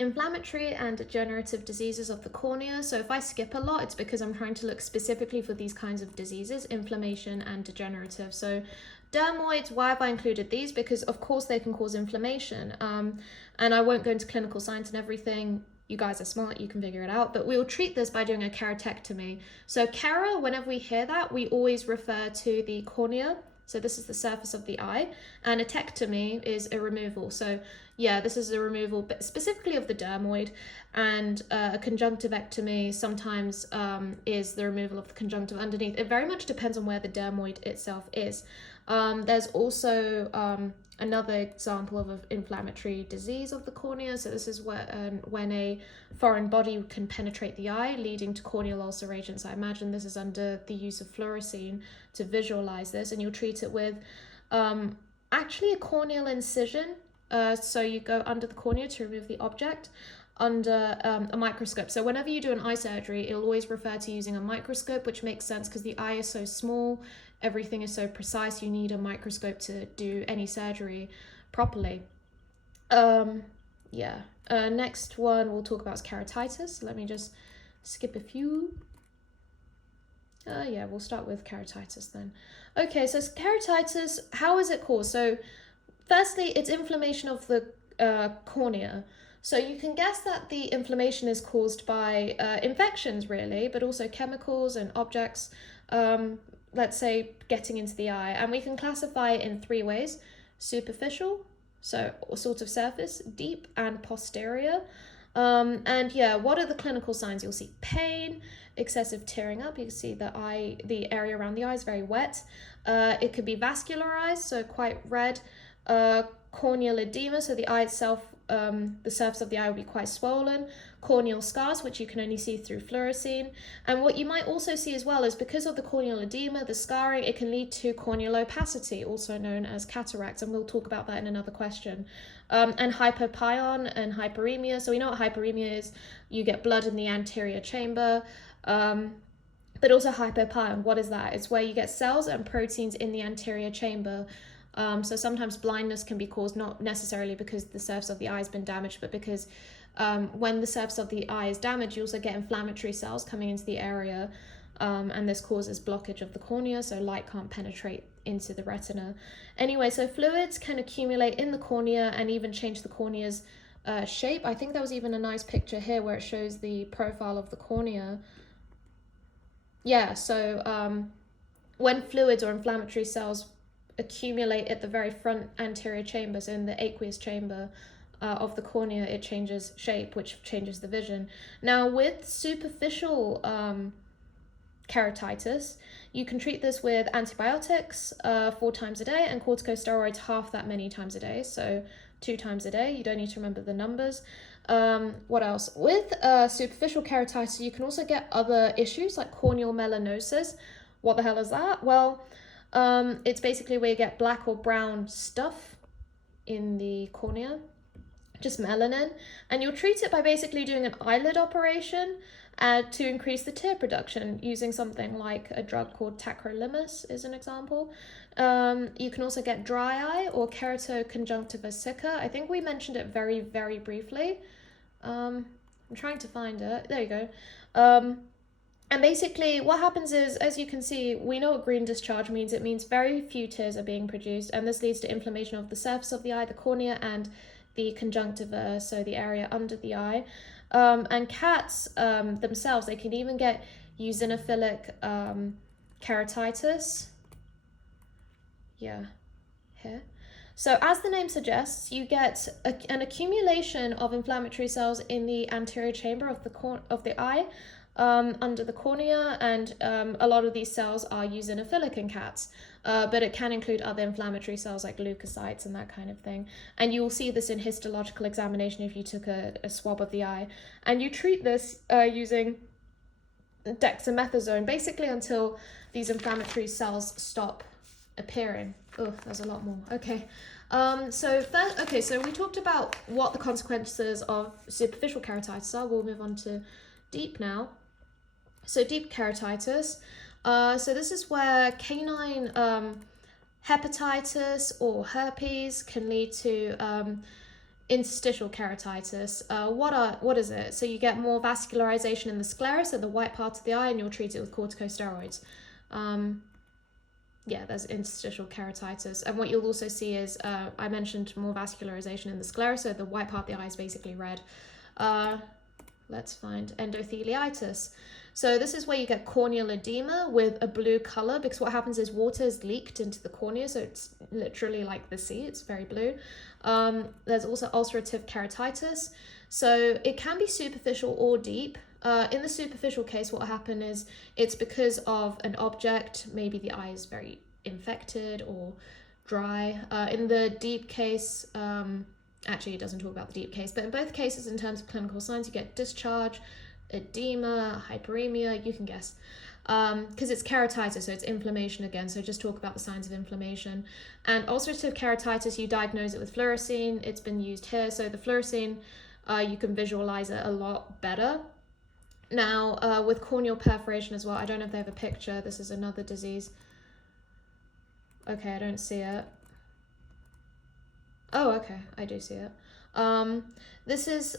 inflammatory and degenerative diseases of the cornea. So if I skip a lot, it's because I'm trying to look specifically for these kinds of diseases, inflammation and degenerative. So dermoids, why have I included these? Because of course they can cause inflammation. And I won't go into clinical science and everything. You guys are smart, you can figure it out. But we will treat this by doing a keratectomy. So kera, whenever we hear that, we always refer to the cornea. So this is the surface of the eye, and a tectomy is a removal. So yeah, this is a removal, but specifically of the dermoid, and a conjunctivectomy sometimes is the removal of the conjunctive underneath. It very much depends on where the dermoid itself is. There's also another example of an inflammatory disease of the cornea. So this is when a foreign body can penetrate the eye, leading to corneal ulceration. So I imagine this is under the use of fluorescein to visualize this, and you'll treat it with actually a corneal incision. So you go under the cornea to remove the object under a microscope. So whenever you do an eye surgery, it'll always refer to using a microscope, which makes sense because the eye is so small, everything is so precise, you need a microscope to do any surgery properly. Next one we'll talk about is keratitis. Let me just skip a few. We'll start with keratitis then. Okay, so keratitis, how is it caused? So firstly, it's inflammation of the cornea. So you can guess that the inflammation is caused by infections really, but also chemicals and objects, let's say getting into the eye. And we can classify it in three ways: superficial, so sort of surface, deep, and posterior. What are the clinical signs? You'll see pain, excessive tearing up. You can see the area around the eye is very wet. It could be vascularized, so quite red. Corneal edema, so the eye itself, the surface of the eye will be quite swollen. Corneal scars, which you can only see through fluorescein. And what you might also see as well is because of the corneal edema, the scarring, it can lead to corneal opacity, also known as cataracts, and we'll talk about that in another question. And hypopyon and hyperemia. So we know what hyperemia is. You get blood in the anterior chamber. But also hypopyon, what is that? It's where you get cells and proteins in the anterior chamber. So sometimes blindness can be caused not necessarily because the surface of the eye has been damaged, but because when the surface of the eye is damaged, you also get inflammatory cells coming into the area, and this causes blockage of the cornea, so light can't penetrate into the retina. Anyway, so fluids can accumulate in the cornea and even change the cornea's shape. I think there was even a nice picture here where it shows the profile of the cornea. Yeah, so when fluids or inflammatory cells accumulate at the very front anterior chamber, so in the aqueous chamber of the cornea, it changes shape, which changes the vision. Now with superficial keratitis, you can treat this with antibiotics 4 times a day and corticosteroids half that many times a day, so 2 times a day. You don't need to remember the numbers. What else? With superficial keratitis, you can also get other issues like corneal melanosis. What the hell is that? Well, it's basically where you get black or brown stuff in the cornea, just melanin, and you'll treat it by basically doing an eyelid operation to increase the tear production using something like a drug called tacrolimus is an example. You can also get dry eye or keratoconjunctiva sicca. I think we mentioned it very, very briefly. I'm trying to find it. There you go. And basically what happens is, as you can see, we know what green discharge means. It means very few tears are being produced, and this leads to inflammation of the surface of the eye, the cornea, and the conjunctiva, so the area under the eye. And cats themselves, they can even get eosinophilic keratitis. Yeah, here. So as the name suggests, you get an accumulation of inflammatory cells in the anterior chamber of the eye, under the cornea, and a lot of these cells are eosinophilic in cats, but it can include other inflammatory cells like leukocytes and that kind of thing. And you will see this in histological examination if you took a swab of the eye. And you treat this using dexamethasone, basically until these inflammatory cells stop appearing. Oh, there's a lot more. Okay. So we talked about what the consequences of superficial keratitis are. We'll move on to deep now. So deep keratitis. So this is where canine hepatitis or herpes can lead to interstitial keratitis. What is it? So you get more vascularization in the sclera, so the white part of the eye, and you'll treat it with corticosteroids. Yeah, there's interstitial keratitis. And what you'll also see is, I mentioned more vascularization in the sclera, so the white part of the eye is basically red. Let's find endotheliitis. So this is where you get corneal edema with a blue color, because what happens is water is leaked into the cornea, so it's literally like the sea, it's very blue. There's also ulcerative keratitis. So it can be superficial or deep. In the superficial case, what will happen is it's because of an object, maybe the eye is very infected or dry. In the deep case, actually it doesn't talk about the deep case, but in both cases, in terms of clinical signs, you get discharge, edema, hyperemia, you can guess. Because it's keratitis, so it's inflammation again, so just talk about the signs of inflammation. And ulcerative keratitis, you diagnose it with fluorescein. It's been used here, so the fluorescein, you can visualize it a lot better. Now, with corneal perforation as well, I don't know if they have a picture. This is another disease. Okay, I don't see it. Oh, okay, I do see it. This is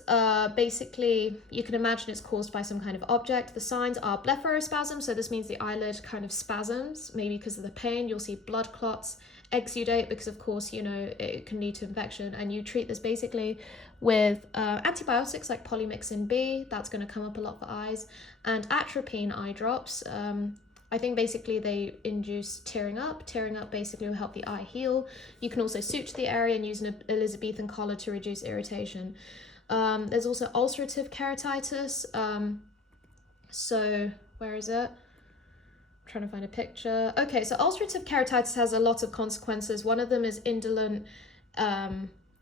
basically, you can imagine it's caused by some kind of object. The signs are blepharospasm, so this means the eyelid kind of spasms, maybe because of the pain. You'll see blood clots, exudate, because of course, you know, it can lead to infection, and you treat this basically with antibiotics like polymyxin B, that's going to come up a lot for eyes, and atropine eye drops. I think basically they induce tearing up. Tearing up basically will help the eye heal. You can also suture the area and use an Elizabethan collar to reduce irritation. There's also ulcerative keratitis. So where is it? I'm trying to find a picture. Okay, so ulcerative keratitis has a lot of consequences. One of them is indolent,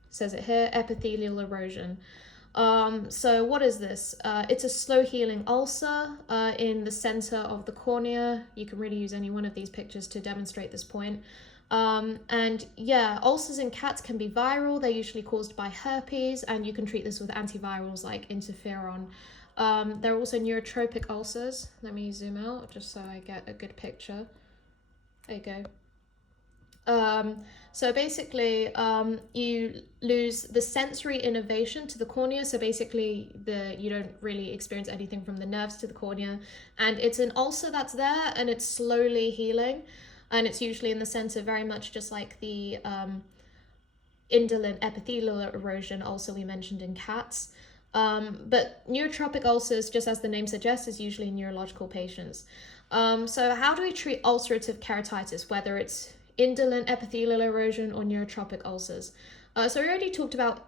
says it here, epithelial erosion. So what is this? It's a slow healing ulcer in the center of the cornea. You can really use any one of these pictures to demonstrate this point. And yeah, ulcers in cats can be viral. They're usually caused by herpes, and you can treat this with antivirals like interferon. There are also neurotropic ulcers. Let me zoom out just so I get a good picture. There you go. So basically, you lose the sensory innervation to the cornea. So basically, you don't really experience anything from the nerves to the cornea. And it's an ulcer that's there, and it's slowly healing. And it's usually in the center, very much just like the indolent epithelial erosion ulcer we mentioned in cats. But neurotropic ulcers, just as the name suggests, is usually in neurological patients. So how do we treat ulcerative keratitis, whether it's indolent epithelial erosion or neurotropic ulcers? So we already talked about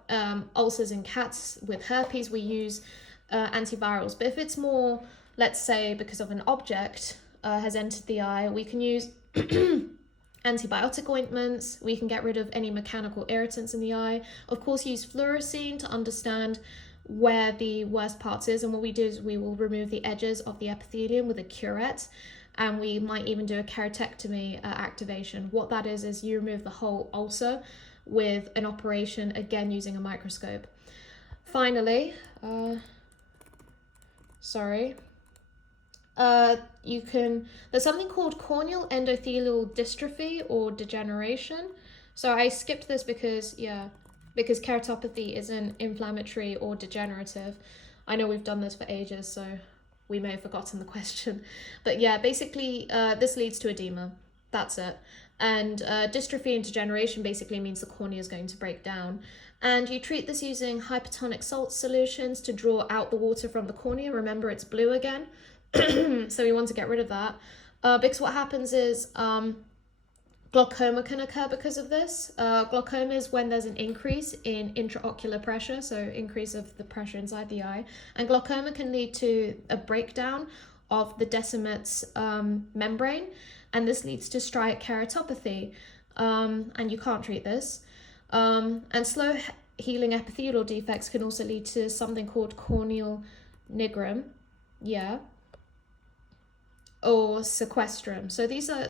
ulcers in cats with herpes. We use antivirals, but if it's more, let's say, because of an object has entered the eye, we can use antibiotic ointments. We can get rid of any mechanical irritants in the eye. Of course, use fluorescein to understand where the worst parts is, and what we do is we will remove the edges of the epithelium with a curette, and we might even do a keratectomy activation. What that is you remove the whole ulcer with an operation, again using a microscope. Finally, there's something called corneal endothelial dystrophy or degeneration. So I skipped this because keratopathy isn't inflammatory or degenerative. I know we've done this for ages, so we may have forgotten the question. But yeah, basically this leads to edema. That's it. And dystrophy and degeneration basically means the cornea is going to break down. And you treat this using hypertonic salt solutions to draw out the water from the cornea. Remember, it's blue again. So we want to get rid of that. Because what happens is glaucoma can occur because of this. Glaucoma is when there's an increase in intraocular pressure, so increase of the pressure inside the eye. And glaucoma can lead to a breakdown of the Descemet's membrane, and this leads to striate keratopathy, and you can't treat this. And slow healing epithelial defects can also lead to something called corneal nigrum, or sequestrum. So these are